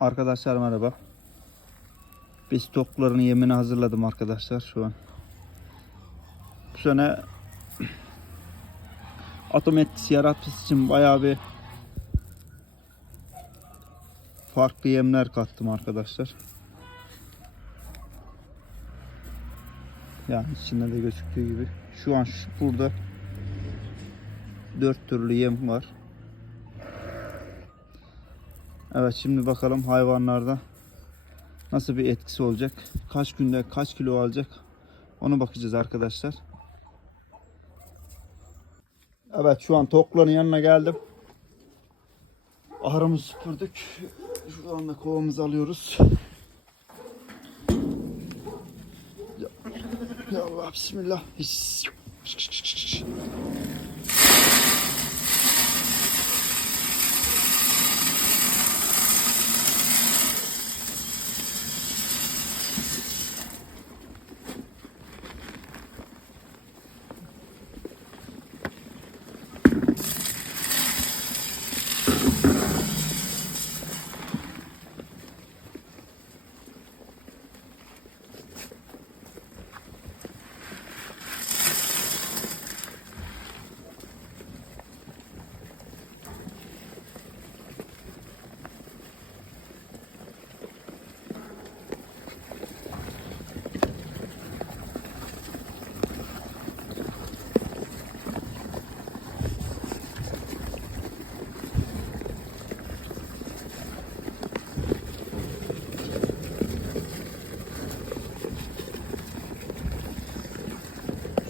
Arkadaşlar merhaba. Biz tokların yemini hazırladım arkadaşlar şu an. Bu sene atom etkisi yaratması için bayağı bir farklı yemler kattım arkadaşlar. Yani içinde de gözüktüğü gibi. Şu an şu, burada dört türlü yem var. Evet şimdi bakalım hayvanlarda nasıl bir etkisi olacak. Kaç günde kaç kilo alacak. Onu bakacağız arkadaşlar. Evet şu an tokların yanına geldim. Ahırımızı süpürdük. Şu anda kovamızı alıyoruz. Ya, ya Allah bismillah.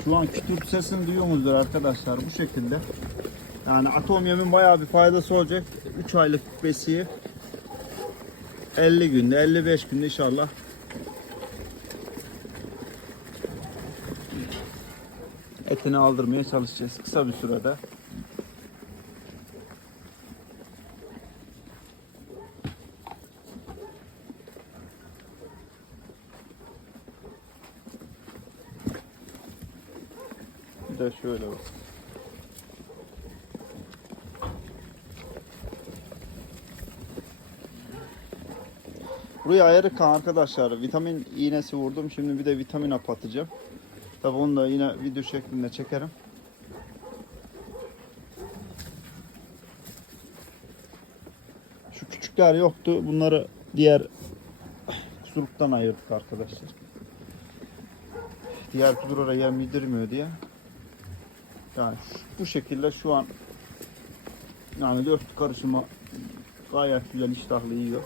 Şu an kütük sesini duyuyorsunuzdur arkadaşlar bu şekilde. Yani atom yemin bayağı bir faydası olacak. 3 aylık besiyi 50 günde 55 günde inşallah etini aldırmaya çalışacağız kısa bir sürede. Bir de şöyle bak. Buraya kan arkadaşlar. Vitamin iğnesi vurdum. Şimdi bir de vitamin hap atacağım. Tabi onu da yine video şeklinde çekerim. Şu küçükler yoktu. Bunları diğer kusurluktan ayırdık arkadaşlar. Diğer kudur oraya yedirmiyor diye. Yani bu şekilde şu an yani dört karışıma gayet güzel iştahlı yiyor.